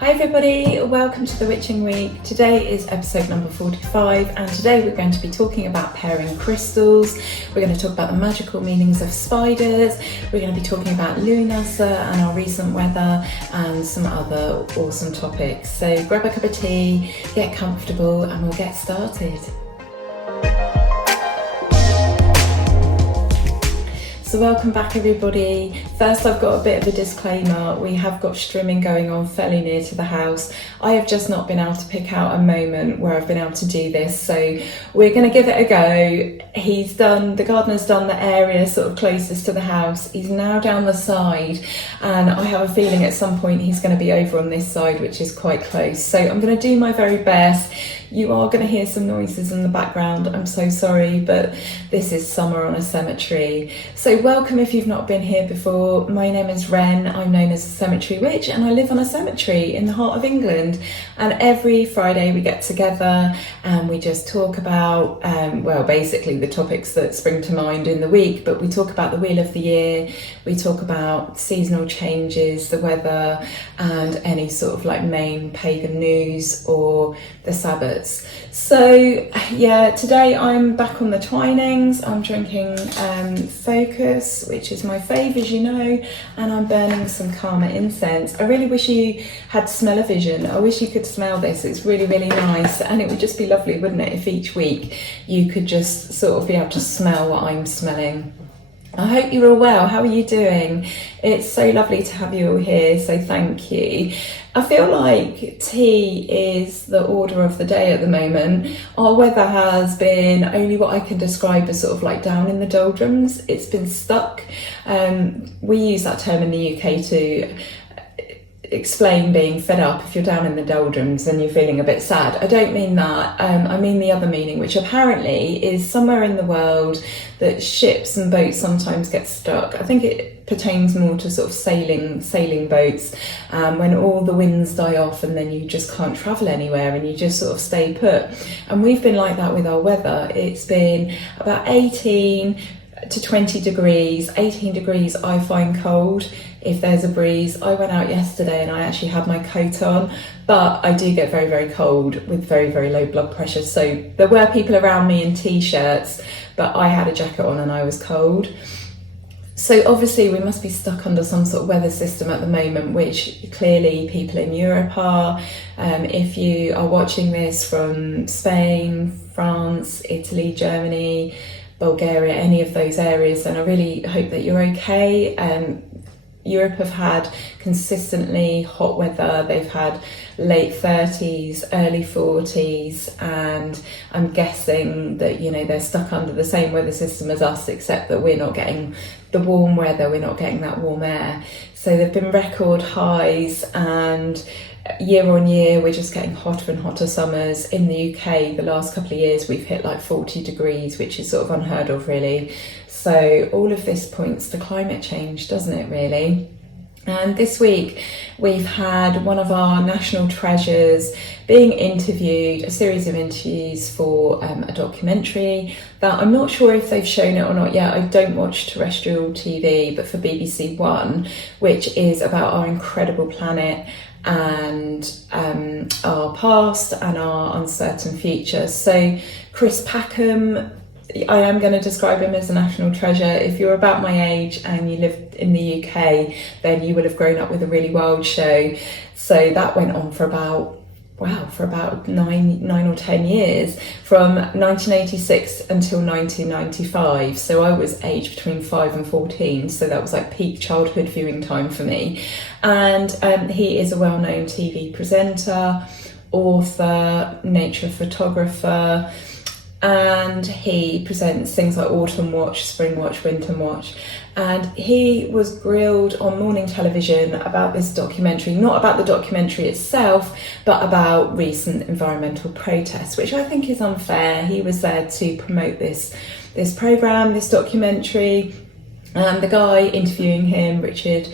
Hi everybody, welcome to the Witching Week. Today is episode number 45 and today we're going to be talking about pairing crystals. We're going to talk about the magical meanings of spiders. We're going to be talking about Lughnasadh and our recent weather and some other awesome topics. So grab a cup of tea, get comfortable and we'll get started. So welcome back everybody. First I've got a bit of a disclaimer. We have got streaming going on fairly near to the house. I have just not been able to pick out a moment where I've been able to do this, so we're going to give it a go. The gardener's done the area sort of closest to the house. He's now down the side and I have a feeling at some point he's going to be over on this side, which is quite close. So I'm going to do my very best. You are going to hear some noises in the background. I'm so sorry, but this is summer on a cemetery. So welcome if you've not been here before. My name is Wren. I'm known as a cemetery witch and I live on a cemetery in the heart of England. And every Friday we get together and we just talk about, basically the topics that spring to mind in the week, but we talk about the wheel of the year, we talk about seasonal changes, the weather, and any sort of like main pagan news or the Sabbaths. So yeah, today I'm back on the Twinings. I'm drinking Focus, which is my fave, as you know, and I'm burning some Karma incense. I really wish you had smell-o-vision. I wish you could smell this. It's really, really nice, and it would just be lovely, wouldn't it, if each week you could just sort of be able to smell what I'm smelling. I hope you're all well. How are you doing? It's so lovely to have you all here, so thank you. I feel like tea is the order of the day at the moment. Our weather has been only what I can describe as sort of like down in the doldrums. It's been stuck. We use that term in the UK to explain being fed up. If you're down in the doldrums and you're feeling a bit sad, I don't mean that. I mean the other meaning, which apparently is somewhere in the world that ships and boats sometimes get stuck. I think it pertains more to sort of sailing boats, when all the winds die off and then you just can't travel anywhere and you just sort of stay put. And we've been like that with our weather. It's been about 18 to 20 degrees. 18 degrees I find cold if there's a breeze. I went out yesterday and I actually had my coat on, but I do get very, very cold with very, very low blood pressure. So there were people around me in t-shirts, but I had a jacket on and I was cold. So obviously we must be stuck under some sort of weather system at the moment, which clearly people in Europe are. If you are watching this from Spain, France, Italy, Germany, Bulgaria, any of those areas, then I really hope that you're okay. Europe have had consistently hot weather. They've had late 30s, early 40s, and I'm guessing that, you know, they're stuck under the same weather system as us, except that we're not getting the warm weather, we're not getting that warm air. So there've been record highs, and year on year we're just getting hotter and hotter summers. In the UK the last couple of years we've hit like 40 degrees, which is sort of unheard of really. So all of this points to climate change, doesn't it really? And this week we've had one of our national treasures being interviewed, a series of interviews for a documentary that I'm not sure if they've shown it or not yet. I don't watch terrestrial TV, but for BBC One, which is about our incredible planet and our past and our uncertain future. So Chris Packham, I am going to describe him as a national treasure. If you're about my age and you live in the UK, then you would have grown up with a really wild show. So that went on for about nine or 10 years, from 1986 until 1995. So I was aged between 5 and 14, so that was like peak childhood viewing time for me. And he is a well-known TV presenter, author, nature photographer, and he presents things like Autumn Watch, Spring Watch, Winter Watch. And he was grilled on morning television about this documentary, not about the documentary itself, but about recent environmental protests, which I think is unfair. He was there to promote this programme, this documentary. And the guy interviewing him, Richard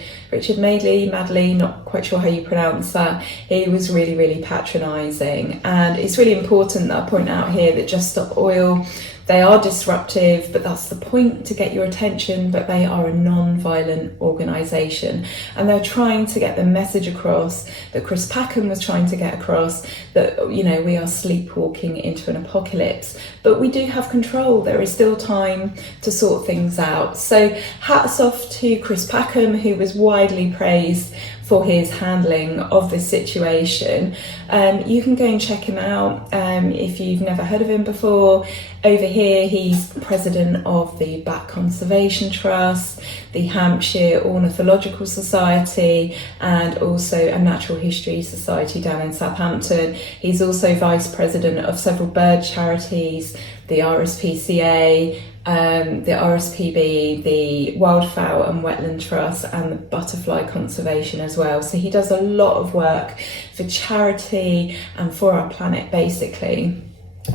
Madley, not quite sure how you pronounce that, he was really, really patronising. And it's really important that I point out here that Just Stop Oil, They are disruptive, but that's the point, to get your attention. But they are a non-violent organisation, and they're trying to get the message across that Chris Packham was trying to get across, that, you know, we are sleepwalking into an apocalypse, but we do have control. There is still time to sort things out. So hats off to Chris Packham, who was widely praised for his handling of this situation. You can go and check him out if you've never heard of him before. Over here, he's president of the Bat Conservation Trust, the Hampshire Ornithological Society, and also a Natural History Society down in Southampton. He's also vice president of several bird charities, the RSPCA, the RSPB, the Wildfowl and Wetland Trust, and the Butterfly Conservation as well. So he does a lot of work for charity and for our planet, basically.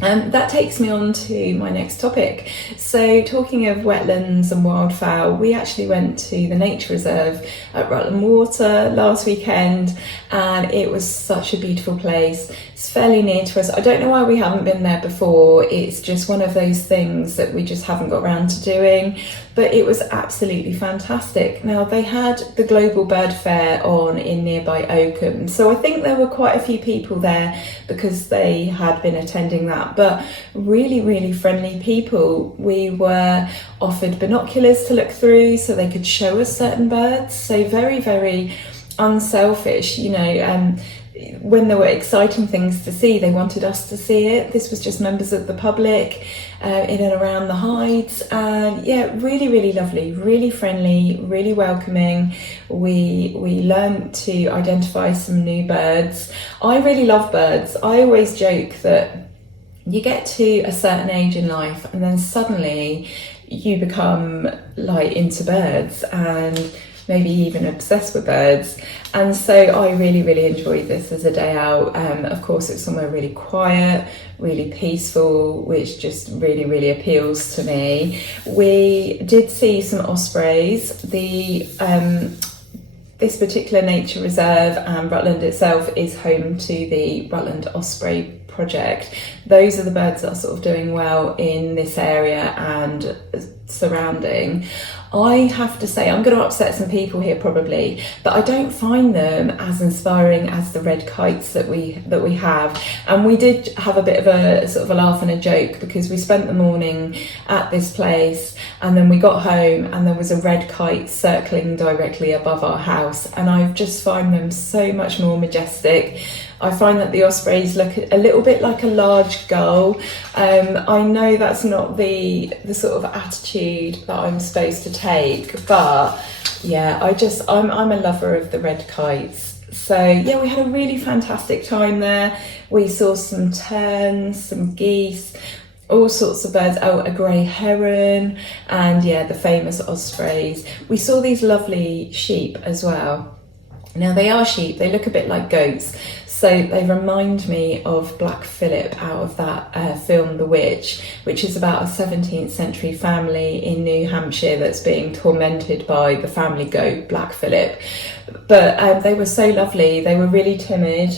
That takes me on to my next topic. So talking of wetlands and wildfowl, we actually went to the nature reserve at Rutland Water last weekend, and it was such a beautiful place. It's fairly near to us. I don't know why we haven't been there before. It's just one of those things that we just haven't got around to doing, but it was absolutely fantastic. Now, they had the Global Bird Fair on in nearby Oakham, so I think there were quite a few people there because they had been attending that, but really, really friendly people. We were offered binoculars to look through so they could show us certain birds, so very, very unselfish, you know. When there were exciting things to see, they wanted us to see it. This was just members of the public in and around the hides, and yeah, really, really lovely, really friendly, really welcoming. We learned to identify some new birds. I really love birds. I always joke that you get to a certain age in life and then suddenly you become like into birds and maybe even obsessed with birds. And so I really, really enjoyed this as a day out. Of course, it's somewhere really quiet, really peaceful, which just really, really appeals to me. We did see some ospreys. This particular nature reserve and Rutland itself is home to the Rutland Osprey Project. Those are the birds that are sort of doing well in this area and surrounding. I have to say, I'm going to upset some people here probably, but I don't find them as inspiring as the red kites that we have. And we did have a bit of a sort of a laugh and a joke because we spent the morning at this place and then we got home and there was a red kite circling directly above our house, and I just find them so much more majestic. I find that the ospreys look a little bit like a large gull. I know that's not the sort of attitude that I'm supposed to take, but yeah, I'm a lover of the red kites. So yeah, we had a really fantastic time there. We saw some terns, some geese, all sorts of birds, a grey heron, and yeah, the famous ospreys. We saw these lovely sheep as well. Now, they are sheep, they look a bit like goats, so they remind me of Black Phillip out of that film The Witch, which is about a 17th century family in New Hampshire that's being tormented by the family goat Black Phillip. But they were so lovely, they were really timid.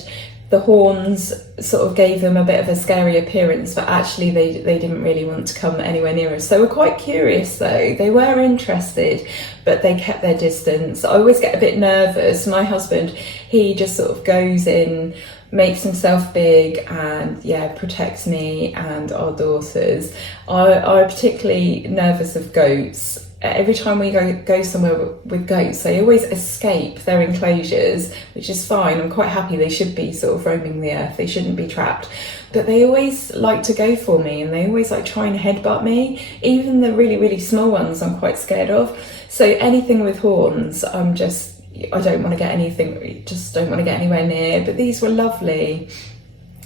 The horns sort of gave them a bit of a scary appearance, but actually they didn't really want to come anywhere near us. They were quite curious though, they were interested, but they kept their distance. I always get a bit nervous. My husband, he just sort of goes in, makes himself big and yeah, protects me and our daughters. I'm particularly nervous of goats. Every time we go somewhere with goats, they always escape their enclosures, which is fine. I'm quite happy. They should be sort of roaming the earth. They shouldn't be trapped. But they always like to go for me, and they always like try and headbutt me. Even the really, really small ones I'm quite scared of. So anything with horns, I don't want to get anything, just don't want to get anywhere near. But these were lovely.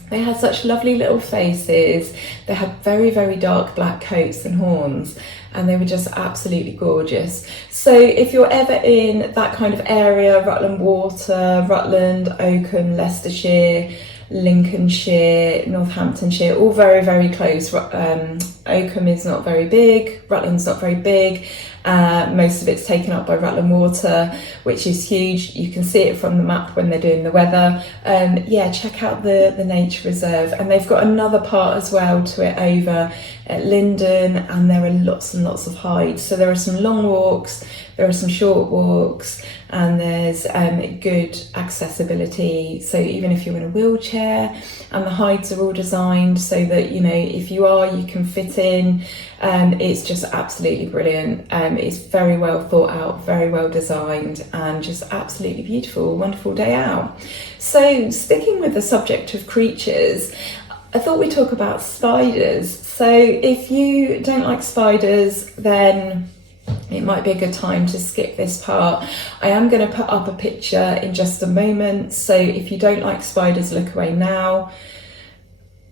They had such lovely little faces. They had very, very dark black coats and horns. and they were just absolutely gorgeous. So if you're ever in that kind of area, Rutland Water, Rutland, Oakham, Leicestershire, Lincolnshire, Northamptonshire, all very, very close. Oakham is not very big, Rutland's not very big. Most of it's taken up by Rutland Water, which is huge. You can see it from the map when they're doing the weather. Yeah, check out the nature reserve, and they've got another part as well to it over at Linden, and there are lots and lots of hides. So there are some long walks, there are some short walks, and there's good accessibility. So even if you're in a wheelchair, and the hides are all designed so that, you know, if you are, you can fit in. It's just absolutely brilliant. It's very well thought out, very well designed, and just absolutely beautiful, wonderful day out. So sticking with the subject of creatures, I thought we'd talk about spiders. So if you don't like spiders, then it might be a good time to skip this part. I am going to put up a picture in just a moment, so if you don't like spiders, look away now.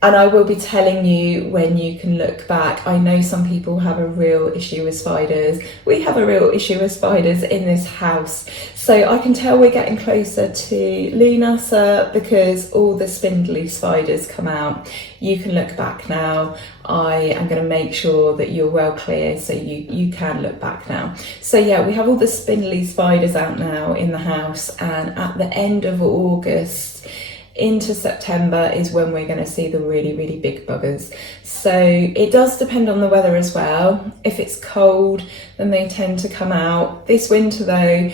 And I will be telling you when you can look back. I know some people have a real issue with spiders. We have a real issue with spiders in this house. So I can tell we're getting closer to Lughnasadh because all the spindly spiders come out. You can look back now. I am going to make sure that you're well clear so you can look back now. So yeah, we have all the spindly spiders out now in the house, and at the end of August into September is when we're going to see the really, really big buggers. So it does depend on the weather as well. If it's cold, then they tend to come out. This winter though,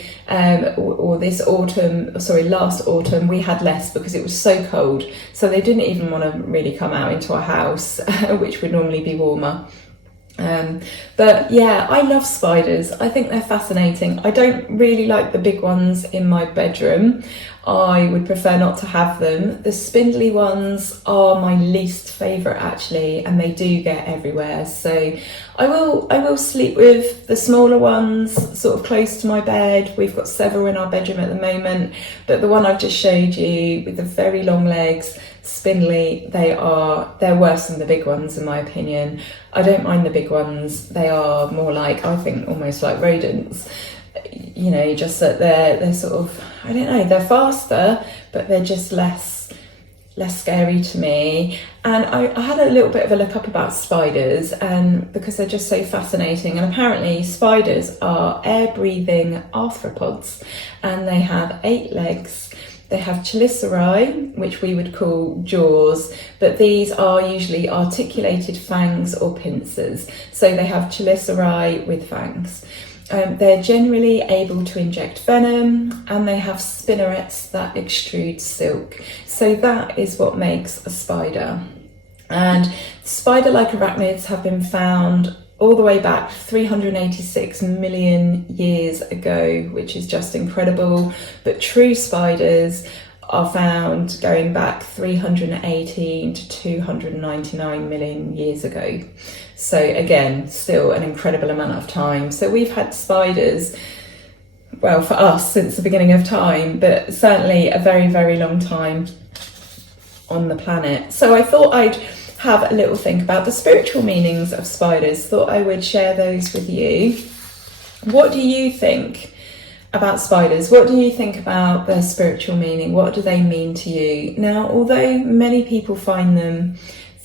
or this autumn, sorry, last autumn, we had less because it was so cold. So they didn't even want to really come out into our house, which would normally be warmer. But yeah, I love spiders. I think they're fascinating. I don't really like the big ones in my bedroom. I would prefer not to have them. The spindly ones are my least favourite actually, and they do get everywhere. So I will sleep with the smaller ones sort of close to my bed. We've got several in our bedroom at the moment, but the one I've just showed you with the very long legs, spindly, they're worse than the big ones in my opinion. I don't mind the big ones. They are more like, I think, almost like rodents. You know, just that they're sort of, I don't know, they're faster, but they're just less scary to me. And I had a little bit of a look up about spiders, and because they're just so fascinating. And apparently spiders are air-breathing arthropods, and they have 8 legs. They have chelicerae, which we would call jaws, but these are usually articulated fangs or pincers. So they have chelicerae with fangs. They're generally able to inject venom, and they have spinnerets that extrude silk. So that is what makes a spider. And spider-like arachnids have been found all the way back 386 million years ago, which is just incredible. But true spiders are found going back 318 to 299 million years ago. So again, still an incredible amount of time. So we've had spiders, well, for us since the beginning of time, but certainly a very, very long time on the planet. So I thought I'd have a little think about the spiritual meanings of spiders. Thought I would share those with you. What do you think about spiders? What do you think about their spiritual meaning? What do they mean to you? Now, although many people find them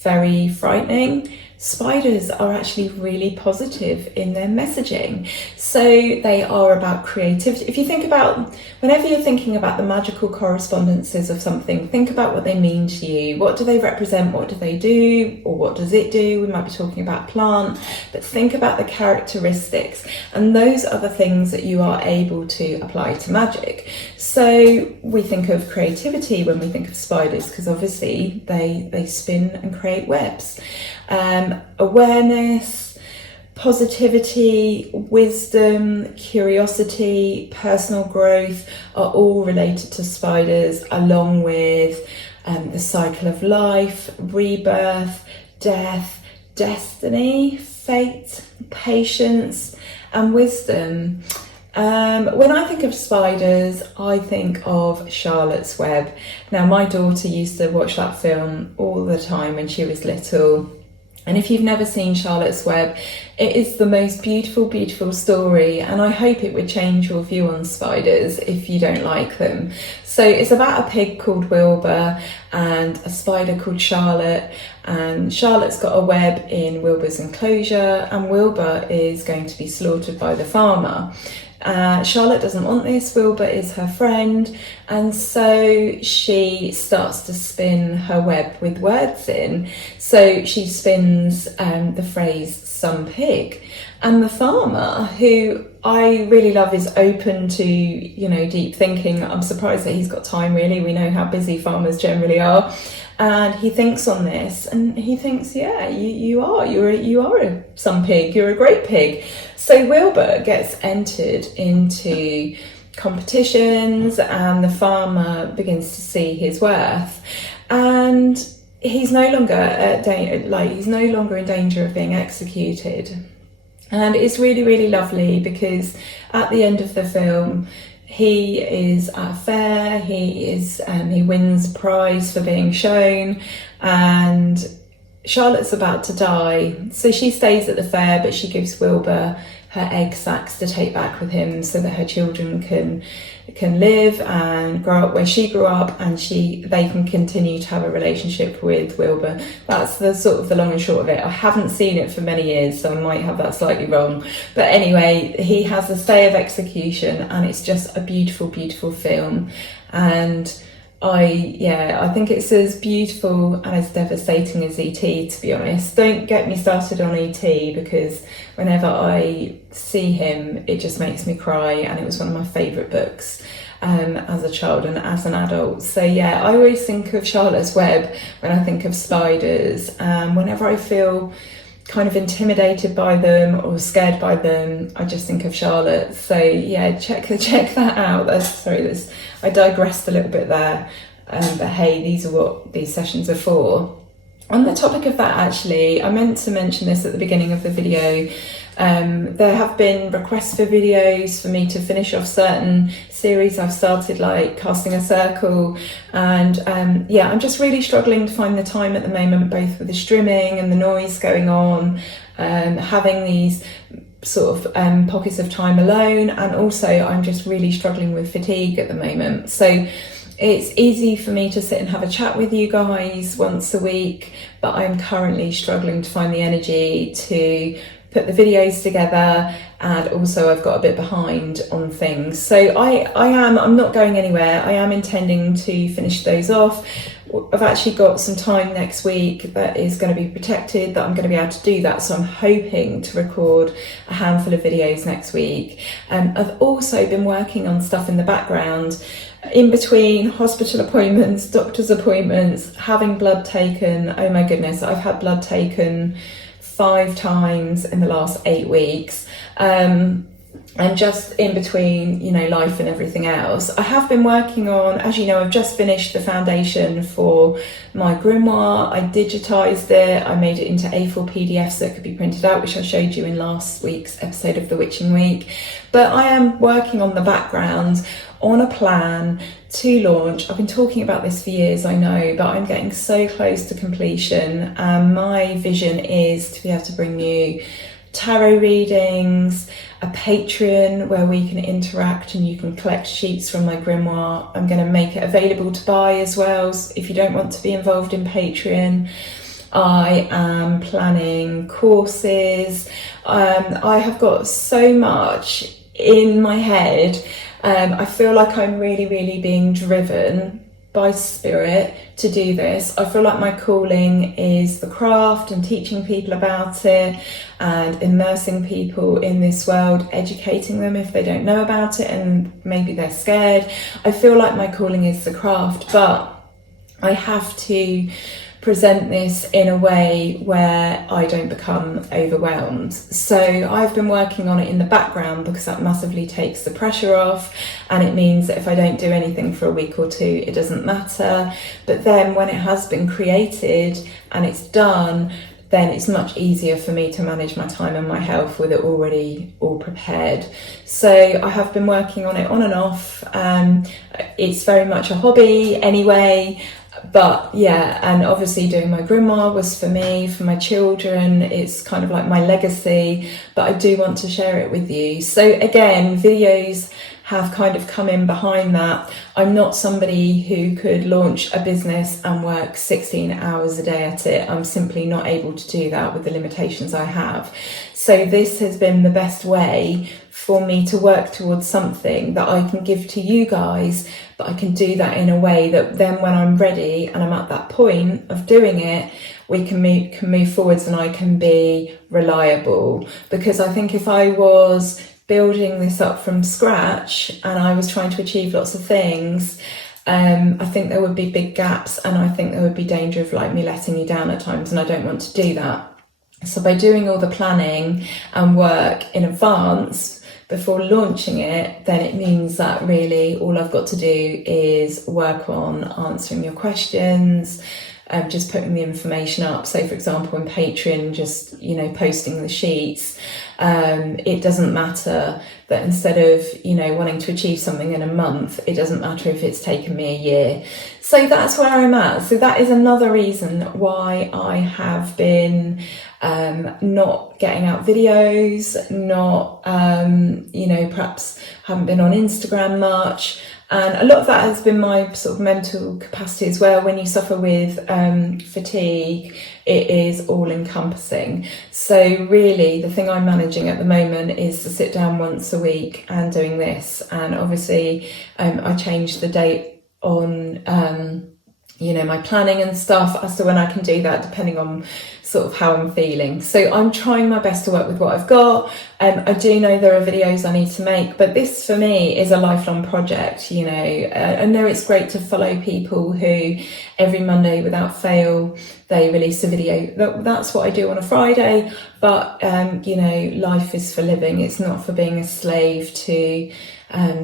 very frightening, spiders are actually really positive in their messaging. So they are about creativity. If you think about, whenever you're thinking about the magical correspondences of something, think about what they mean to you. What do they represent? What do they do? Or what does it do? We might be talking about plant, but think about the characteristics. And those are the things that you are able to apply to magic. So we think of creativity when we think of spiders, because obviously they spin and create webs. Awareness, positivity, wisdom, curiosity, personal growth are all related to spiders, along with the cycle of life, rebirth, death, destiny, fate, patience, and wisdom. When I think of spiders, I think of Charlotte's Web. Now, my daughter used to watch that film all the time when she was little. And if you've never seen Charlotte's Web, it is the most beautiful, beautiful story, and I hope it would change your view on spiders if you don't like them. So it's about a pig called Wilbur and a spider called Charlotte, and Charlotte's got a web in Wilbur's enclosure, and Wilbur is going to be slaughtered by the farmer. Charlotte doesn't want this. Wilbur is her friend, and so she starts to spin her web with words in. So she spins the phrase "some pig," and the farmer, who I really love, is open to, you know, deep thinking. I'm surprised that he's got time, really. We know how busy farmers generally are. And he thinks on this, and he thinks, yeah, you are some pig, you're a great pig. So Wilbur gets entered into competitions, and the farmer begins to see his worth, and he's no longer in danger of being executed. And it's really, really lovely, because at the end of the film, he is at a fair, he wins a prize for being shown, and Charlotte's about to die. So she stays at the fair, but she gives Wilbur her egg sacs to take back with him so that her children can live and grow up where she grew up, and they can continue to have a relationship with Wilbur. That's the sort of the long and short of it. I haven't seen it for many years, so I might have that slightly wrong. But anyway, he has a stay of execution, and it's just a beautiful, beautiful film. And I think it's as beautiful and as devastating as E.T., to be honest. Don't get me started on E.T., because whenever I see him, it just makes me cry, and it was one of my favourite books as a child and as an adult. So yeah, I always think of Charlotte's Web when I think of spiders. Whenever I feel kind of intimidated by them or scared by them, I just think of Charlotte. So yeah, check that out. I digressed a little bit there, but hey, these are what these sessions are for. On the topic of that, actually, I meant to mention this at the beginning of the video. There have been requests for videos for me to finish off certain series I've started, like Casting a Circle, and I'm just really struggling to find the time at the moment, both with the streaming and the noise going on, having these sort of pockets of time alone, and also I'm just really struggling with fatigue at the moment. So it's easy for me to sit and have a chat with you guys once a week, but I'm currently struggling to find the energy to put the videos together, and also I've got a bit behind on things. So I'm not going anywhere. I am intending to finish those off. I've actually got some time next week that is going to be protected, that I'm going to be able to do that, so I'm hoping to record a handful of videos next week. I've also been working on stuff in the background, in between hospital appointments, doctor's appointments, having blood taken. Oh my goodness, I've had blood taken 5 times in the last 8 weeks. And just in between, you know, life and everything else. I have been working on, as you know, I've just finished the foundation for my grimoire. I digitised it, I made it into A4 PDFs that could be printed out, which I showed you in last week's episode of the Witching Week. But I am working on the background on a plan to launch. I've been talking about this for years, I know, but I'm getting so close to completion. My vision is to be able to bring you tarot readings, a Patreon where we can interact and you can collect sheets from my grimoire. I'm going to make it available to buy as well, so if you don't want to be involved in Patreon. I am planning courses. I have got so much in my head. I feel like I'm really, really being driven by spirit to do this. I feel like my calling is the craft and teaching people about it and immersing people in this world, educating them if they don't know about it and maybe they're scared. I feel like my calling is the craft, but I have to present this in a way where I don't become overwhelmed. So I've been working on it in the background because that massively takes the pressure off, and it means that if I don't do anything for a week or two, it doesn't matter. But then when it has been created and it's done, then it's much easier for me to manage my time and my health with it already all prepared. So I have been working on it on and off. It's very much a hobby anyway. But yeah, and obviously doing my grimoire was for me, for my children. It's kind of like my legacy, but I do want to share it with you. So again, videos have kind of come in behind that. I'm not somebody who could launch a business and work 16 hours a day at it. I'm simply not able to do that with the limitations I have. So this has been the best way for me to work towards something that I can give to you guys, but I can do that in a way that then when I'm ready and I'm at that point of doing it, we can move forwards and I can be reliable. Because I think if I was building this up from scratch and I was trying to achieve lots of things, I think there would be big gaps, and I think there would be danger of like me letting you down at times, and I don't want to do that. So by doing all the planning and work in advance before launching it, then it means that really all I've got to do is work on answering your questions, just putting the information up. So for example, in Patreon, just, you know, posting the sheets. It doesn't matter that instead of, you know, wanting to achieve something in a month, it doesn't matter if it's taken me a year. So that's where I'm at. So that is another reason why I have been not getting out videos, not, you know, perhaps haven't been on Instagram much. And a lot of that has been my sort of mental capacity as well. When you suffer with fatigue, it is all encompassing. So really the thing I'm managing at the moment is to sit down once a week and doing this. And obviously I changed the date on you know, my planning and stuff as to when I can do that, depending on sort of how I'm feeling. So I'm trying my best to work with what I've got. I do know there are videos I need to make, but this for me is a lifelong project, you know. I know it's great to follow people who every Monday without fail, they release a video. That's what I do on a Friday, but you know, life is for living. It's not for being a slave to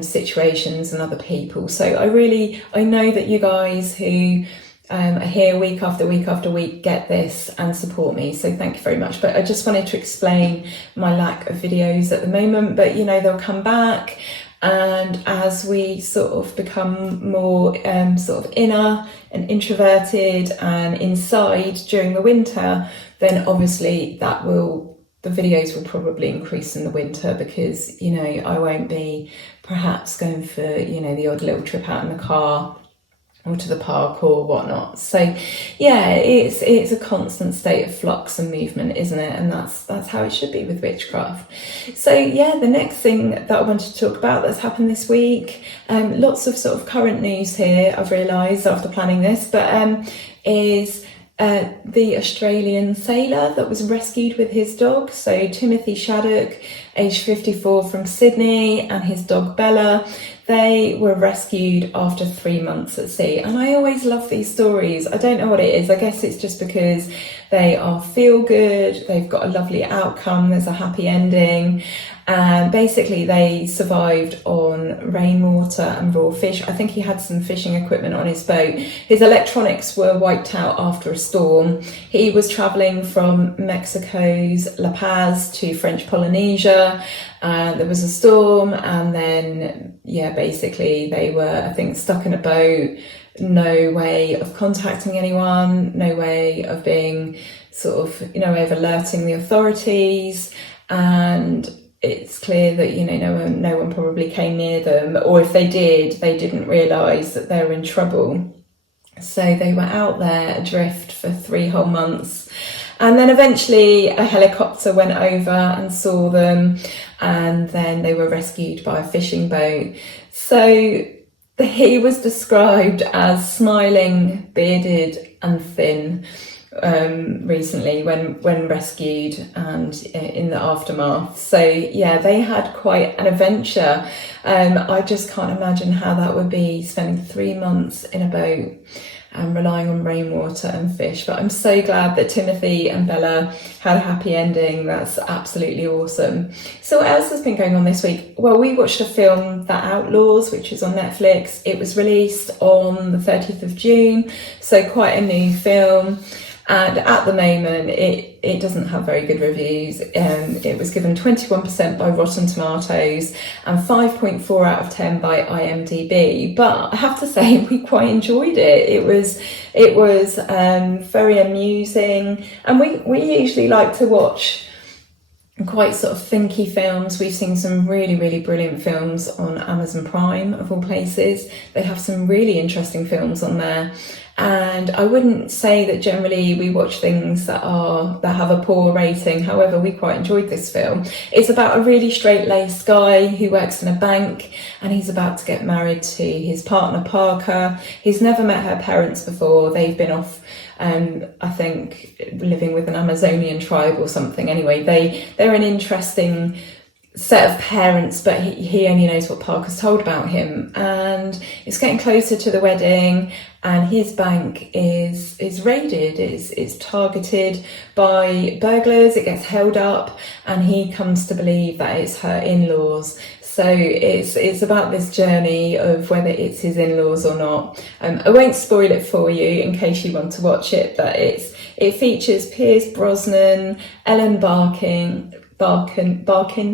situations and other people. So I know that you guys who are here week after week after week get this and support me, so thank you very much. But I just wanted to explain my lack of videos at the moment, but you know, they'll come back. And as we sort of become more sort of inner and introverted and inside during the winter, then obviously the videos will probably increase in the winter, because, you know, I won't be perhaps going for, you know, the odd little trip out in the car or to the park or whatnot. So yeah, it's a constant state of flux and movement, isn't it? And that's how it should be with witchcraft. So yeah, the next thing that I wanted to talk about that's happened this week, lots of sort of current news here, I've realised after planning this, but is the Australian sailor that was rescued with his dog. So Timothy Shaddock, age 54, from Sydney, and his dog Bella. They were rescued after 3 months at sea. And I always love these stories. I don't know what it is. I guess it's just because they are feel good. They've got a lovely outcome. There's a happy ending. And basically they survived on rainwater and raw fish. I think he had some fishing equipment on his boat. His electronics were wiped out after a storm. He was traveling from Mexico's La Paz to French Polynesia. There was a storm, and then, yeah, basically they were, I think, stuck in a boat. No way of contacting anyone, no way of being sort of, you know, way of alerting the authorities. And it's clear that, you know, no one probably came near them, or if they did, they didn't realise that they were in trouble. So they were out there adrift for 3 whole months. And then eventually a helicopter went over and saw them, and then they were rescued by a fishing boat. So he was described as smiling, bearded and thin recently when rescued and in the aftermath. So yeah, they had quite an adventure. I just can't imagine how that would be, spending 3 months in a boat and relying on rainwater and fish. But I'm so glad that Timothy and Bella had a happy ending. That's absolutely awesome. So what else has been going on this week? Well, we watched a film, The Outlaws, which is on Netflix. It was released on the 30th of June, so quite a new film. and at the moment it doesn't have very good reviews. It was given 21% by Rotten Tomatoes and 5.4 out of 10 by IMDb, but I have to say we quite enjoyed it. It was very amusing, and we usually like to watch quite sort of thinky films. We've seen some really brilliant films on Amazon Prime, of all places. They have some really interesting films on there, and I wouldn't say that generally we watch things that have a poor rating. However, we quite enjoyed this film. It's about a really straight-laced guy who works in a bank, and he's about to get married to his partner Parker. He's never met her parents before. They've been off I think living with an Amazonian tribe or something. Anyway, they're an interesting set of parents, but he only knows what Parker's told about him, and it's getting closer to the wedding, and his bank is raided, is targeted by burglars. It gets held up, and he comes to believe that it's her in-laws. So it's about this journey of whether it's his in-laws or not. I won't spoil it for you in case you want to watch it, but it features Pierce Brosnan, Ellen Barkin,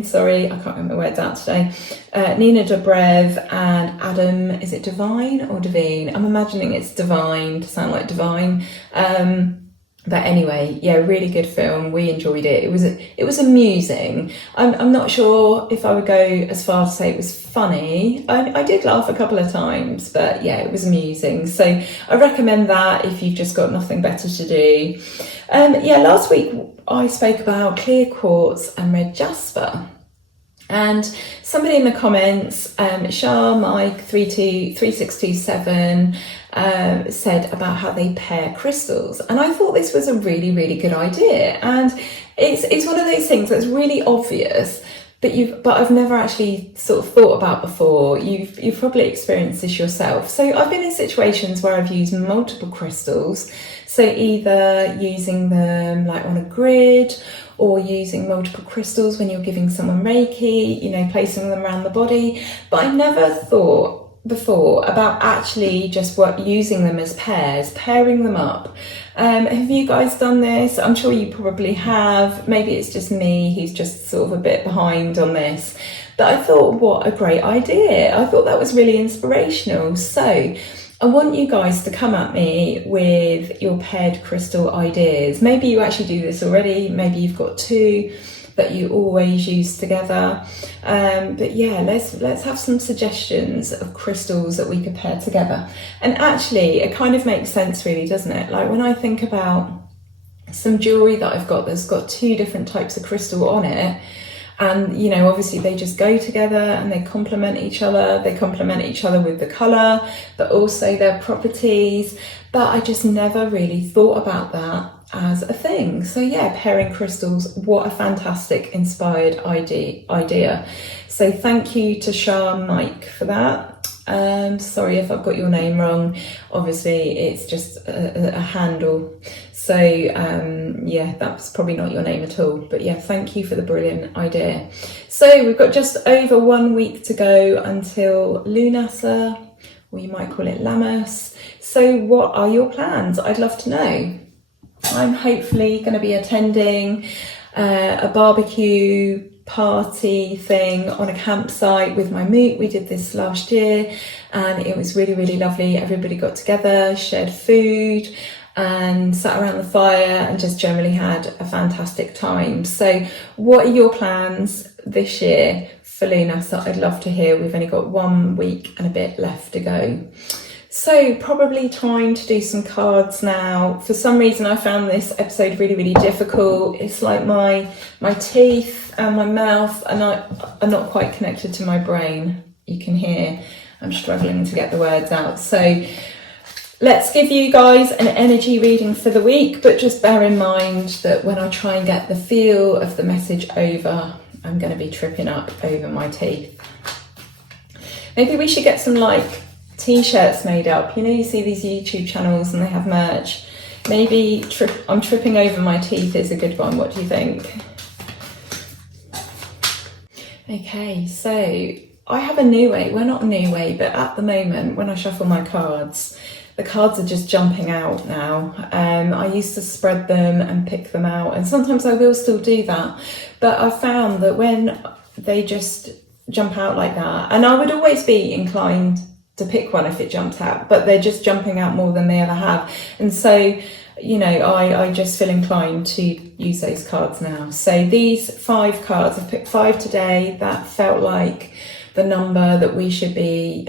sorry, I can't remember my words out today, Nina Dobrev, and Adam, is it Devine or Devine? I'm imagining it's Divine to sound like Divine. But anyway, yeah, really good film. We enjoyed it. It was amusing. I'm not sure if I would go as far to say it was funny. I did laugh a couple of times, but yeah, it was amusing. So I recommend that if you've just got nothing better to do. Yeah, last week I spoke about clear quartz and red jasper. And somebody in the comments, Mike 3627, said about how they pair crystals, and I thought this was a really good idea. And it's one of those things that's really obvious, but I've never actually sort of thought about before. You've probably experienced this yourself. So I've been in situations where I've used multiple crystals, so either using them like on a grid, or using multiple crystals when you're giving someone Reiki, placing them around the body. But I never thought before about actually just using them as pairs, pairing them up. Have you guys done this? I'm sure you probably have. Maybe it's just me who's just sort of a bit behind on this. But I thought, what a great idea. I thought that was really inspirational. So I want you guys to come at me with your paired crystal ideas. Maybe you actually do this already. Maybe you've got two that you always use together. But yeah, let's have some suggestions of crystals that we could pair together. And actually, it kind of makes sense really, doesn't it? Like when I think about some jewellery that I've got that's got two different types of crystal on it, and obviously they just go together and they complement each other. They complement each other with the colour, but also their properties. But I just never really thought about that as a thing. So yeah, pairing crystals, what a fantastic inspired idea. So thank you to Mike for that. Sorry if I've got your name wrong. Obviously it's just a handle. So yeah, that's probably not your name at all. But yeah, thank you for the brilliant idea. So we've got just over 1 week to go until Lughnasadh, or you might call it Lammas. So what are your plans? I'd love to know. I'm hopefully going to be attending a barbecue party thing on a campsite with my moot. We did this last year and it was really lovely. Everybody got together, shared food and sat around the fire and just generally had a fantastic time. So what are your plans this year for Lughnasadh? I'd love to hear. We've only got 1 week and a bit left to go. So probably time to do some cards now. For some reason I found this episode really difficult. It's like my teeth and my mouth are not quite connected to my brain. You can hear I'm struggling to get the words out. So let's give you guys an energy reading for the week, but just bear in mind that when I try and get the feel of the message over, I'm going to be tripping up over my teeth. Maybe we should get some t-shirts made up. You see these YouTube channels and they have merch. Maybe I'm tripping over my teeth is a good one. What do you think? Okay, so I have a new way. Well, not a new way, but at the moment when I shuffle my cards, the cards are just jumping out now. I used to spread them and pick them out, and sometimes I will still do that, but I found that when they just jump out like that, and I would always be inclined to pick one if it jumped out, but they're just jumping out more than they ever have. And so, you know, I just feel inclined to use those cards now. So these 5 cards, I've picked 5 today. That felt like the number that we should be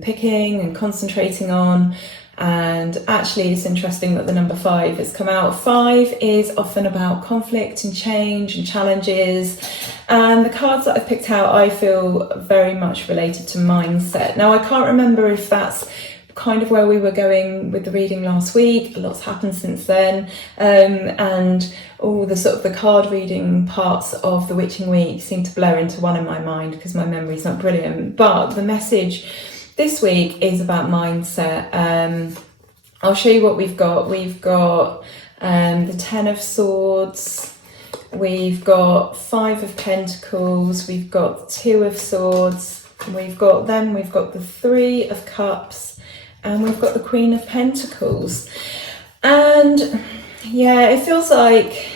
picking and concentrating on. And actually it's interesting that the number 5 has come out. 5 is often about conflict and change and challenges, and the cards that I've picked out I feel very much related to mindset. Now I can't remember if that's kind of where we were going with the reading last week. A lot's happened since then, and all the sort of the card reading parts of the Witching Week seem to blur into one in my mind because my memory's not brilliant. But the message this week is about mindset. I'll show you what we've got. We've got the 10 of Swords, we've got 5 of Pentacles, we've got 2 of Swords, we've got the 3 of Cups, and we've got the Queen of Pentacles. And yeah, it feels like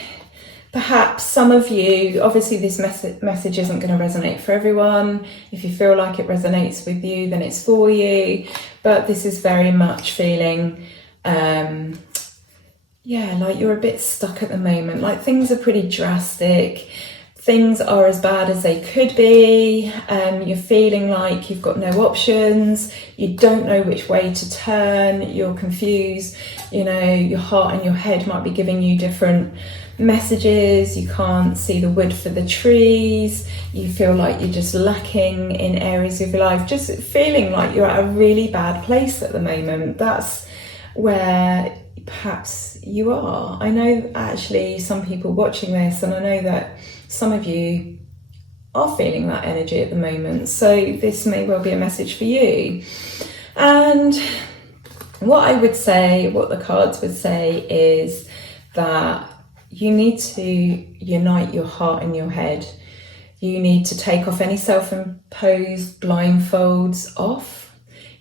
perhaps some of you, obviously this message isn't going to resonate for everyone. If you feel like it resonates with you, then it's for you. But this is very much feeling, like you're a bit stuck at the moment. Like things are pretty drastic. Things are as bad as they could be. You're feeling like you've got no options. You don't know which way to turn. You're confused. You know, your heart and your head might be giving you different messages. You can't see the wood for the trees. You feel like you're just lacking in areas of your life. Just feeling like you're at a really bad place at the moment. That's where perhaps you are. I know actually some people watching this, and I know that some of you are feeling that energy at the moment, so this may well be a message for you. And what I would say, what the cards would say, is that you need to unite your heart and your head. You need to take off any self-imposed blindfolds off.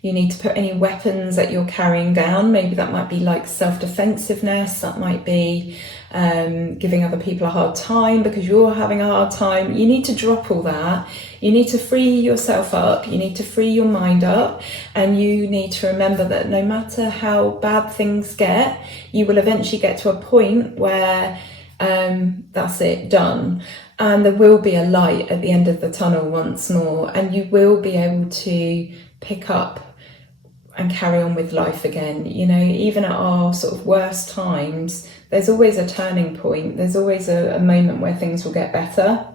You need to put any weapons that you're carrying down. Maybe that might be like self-defensiveness. That might be giving other people a hard time because you're having a hard time. You need to drop all that. You need to free yourself up. You need to free your mind up. And you need to remember that no matter how bad things get, you will eventually get to a point where that's it, done. And there will be a light at the end of the tunnel once more. And you will be able to pick up and carry on with life again. You know, even at our sort of worst times, there's always a turning point. There's always a moment where things will get better.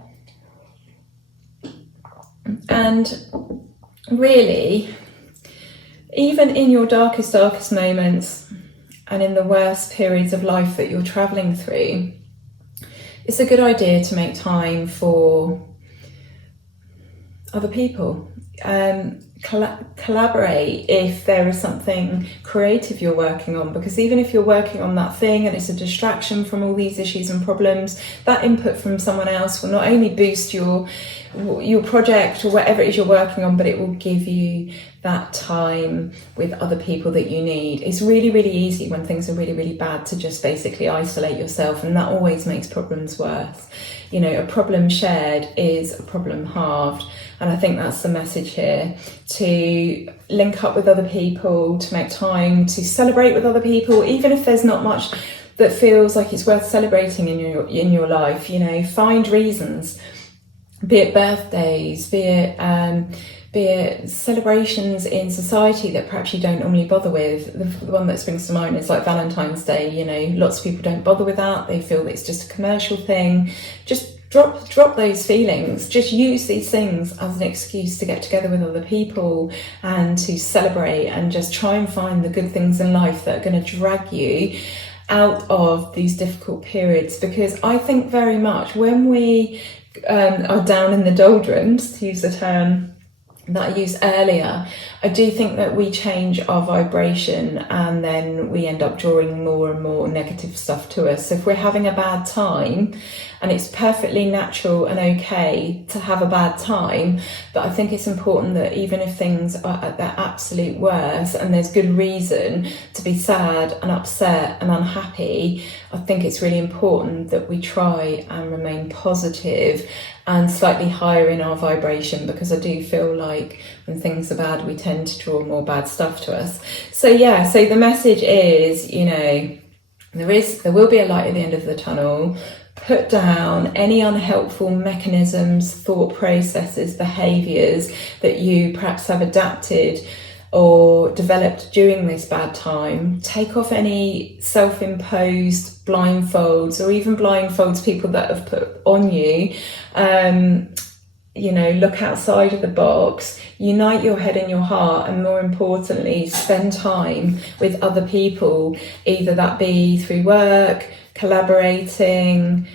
And really, even in your darkest moments and in the worst periods of life that you're traveling through, it's a good idea to make time for other people. Collaborate if there is something creative you're working on, because even if you're working on that thing and it's a distraction from all these issues and problems, that input from someone else will not only boost your project or whatever it is you're working on, but it will give you that time with other people that you need. It's really, really easy when things are really, really bad to just basically isolate yourself, and that always makes problems worse. You know, a problem shared is a problem halved. And I think that's the message here, to link up with other people, to make time to celebrate with other people, even if there's not much that feels like it's worth celebrating in your life. You know, find reasons, be it birthdays, be it celebrations in society that perhaps you don't normally bother with. The one that springs to mind is like Valentine's Day. You know, lots of people don't bother with that. They feel that it's just a commercial thing. Just drop those feelings. Just use these things as an excuse to get together with other people and to celebrate, and just try and find the good things in life that are going to drag you out of these difficult periods. Because I think very much when we are down in the doldrums, to use the term that I used earlier, I do think that we change our vibration and then we end up drawing more and more negative stuff to us. So if we're having a bad time, and it's perfectly natural and okay to have a bad time, but I think it's important that even if things are at their absolute worst and there's good reason to be sad and upset and unhappy, I think it's really important that we try and remain positive and slightly higher in our vibration, because I do feel like when things are bad, we tend to draw more bad stuff to us. So yeah, so the message is, you know, there will be a light at the end of the tunnel. Put down any unhelpful mechanisms, thought processes, behaviours that you perhaps have adapted or developed during this bad time. Take off any self-imposed blindfolds, or even blindfolds people that have put on you. You know, look outside of the box, unite your head and your heart, and more importantly, spend time with other people, either that be through work, collaborating,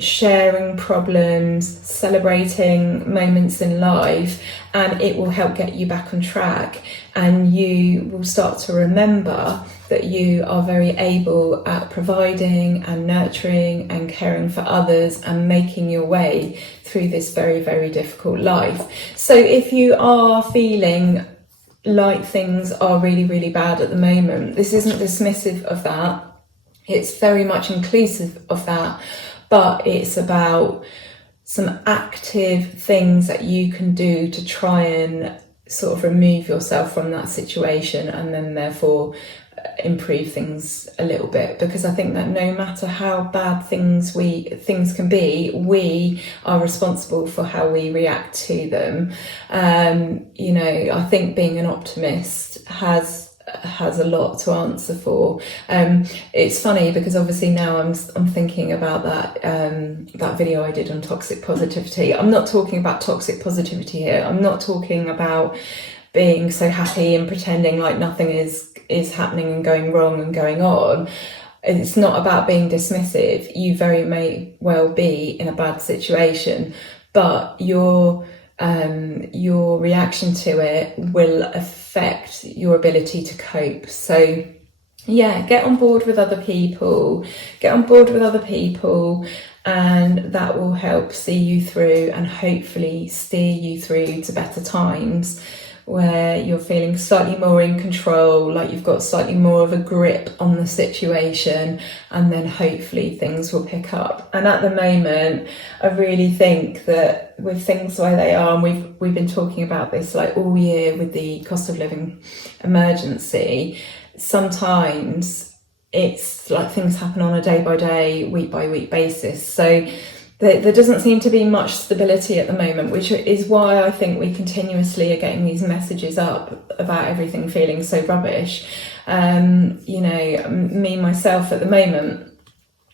sharing problems, celebrating moments in life, and it will help get you back on track, and you will start to remember that you are very able at providing and nurturing and caring for others and making your way through this very, very difficult life. So if you are feeling like things are really, really bad at the moment, this isn't dismissive of that. It's very much inclusive of that, but it's about some active things that you can do to try and sort of remove yourself from that situation, and then therefore improve things a little bit. Because I think that no matter how bad things can be, we are responsible for how we react to them. You know, I think being an optimist has a lot to answer for. It's funny because obviously now I'm thinking about that video I did on toxic positivity. I'm not talking about toxic positivity here. I'm not talking about being so happy and pretending like nothing is happening and going wrong and going on. It's not about being dismissive. You very may well be in a bad situation, but your reaction to it will affect your ability to cope. So yeah, get on board with other people, and that will help see you through and hopefully steer you through to better times where you're feeling slightly more in control, like you've got slightly more of a grip on the situation, and then hopefully things will pick up. And at the moment, I really think that with things the way they are, and we've been talking about this like all year with the cost of living emergency, sometimes it's like things happen on a day by day, week by week basis. So there doesn't seem to be much stability at the moment, which is why I think we continuously are getting these messages up about everything feeling so rubbish. You know, me, myself at the moment,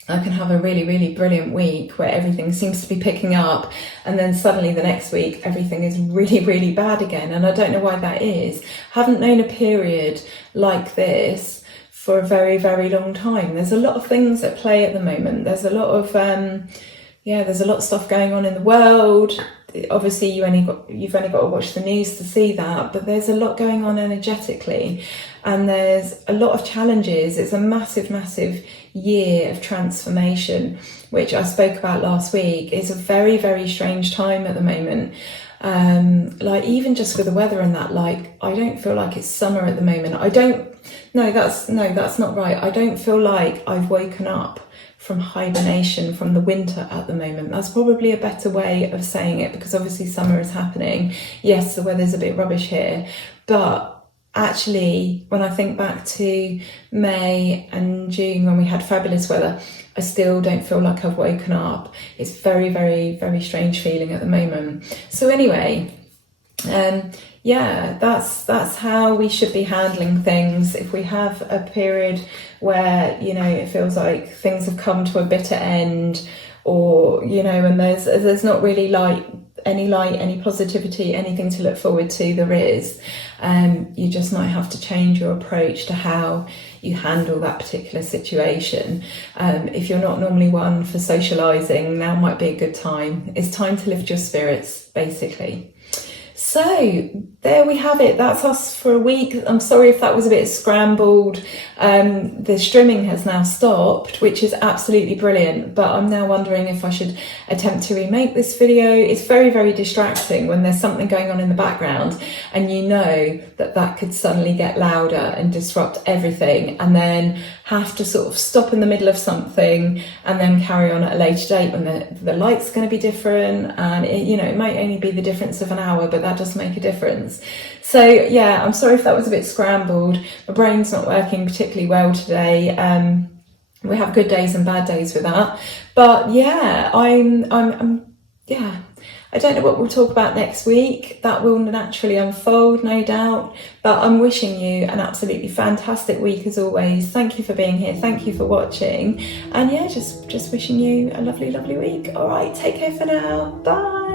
I can have a really, really brilliant week where everything seems to be picking up, and then suddenly the next week everything is really, really bad again. And I don't know why that is. I haven't known a period like this for a very, very long time. There's a lot of things at play at the moment. There's a lot of there's a lot of stuff going on in the world. Obviously, you've only got to watch the news to see that, but there's a lot going on energetically, and there's a lot of challenges. It's a massive, massive year of transformation, which I spoke about last week. It's a very, very strange time at the moment. Like even just with the weather and that, like I don't feel like it's summer at the moment. That's not right. I don't feel like I've woken up from hibernation from the winter at the moment. That's probably a better way of saying it, because obviously summer is happening. Yes, the weather's a bit rubbish here, but actually when I think back to May and June when we had fabulous weather, I still don't feel like I've woken up. It's very, very, very strange feeling at the moment. So anyway, that's how we should be handling things. If we have a period where, you know, it feels like things have come to a bitter end, or, you know, and there's not really any positivity, anything to look forward to, there is, you just might have to change your approach to how you handle that particular situation. If you're not normally one for socialising, now might be a good time. It's time to lift your spirits, basically. So there we have it. That's us for a week. I'm sorry if that was a bit scrambled. The streaming has now stopped, which is absolutely brilliant, but I'm now wondering if I should attempt to remake this video. It's very, very distracting when there's something going on in the background and you know that that could suddenly get louder and disrupt everything, and then have to sort of stop in the middle of something and then carry on at a later date when the light's going to be different, and it might only be the difference of an hour, but that does make a difference. So yeah, I'm sorry if that was a bit scrambled. My brain's not working particularly well today. We have good days and bad days with that, but yeah, I don't know what we'll talk about next week. That will naturally unfold, no doubt. But I'm wishing you an absolutely fantastic week as always. Thank you for being here. Thank you for watching. And yeah, just wishing you a lovely, lovely week. All right, take care for now. Bye.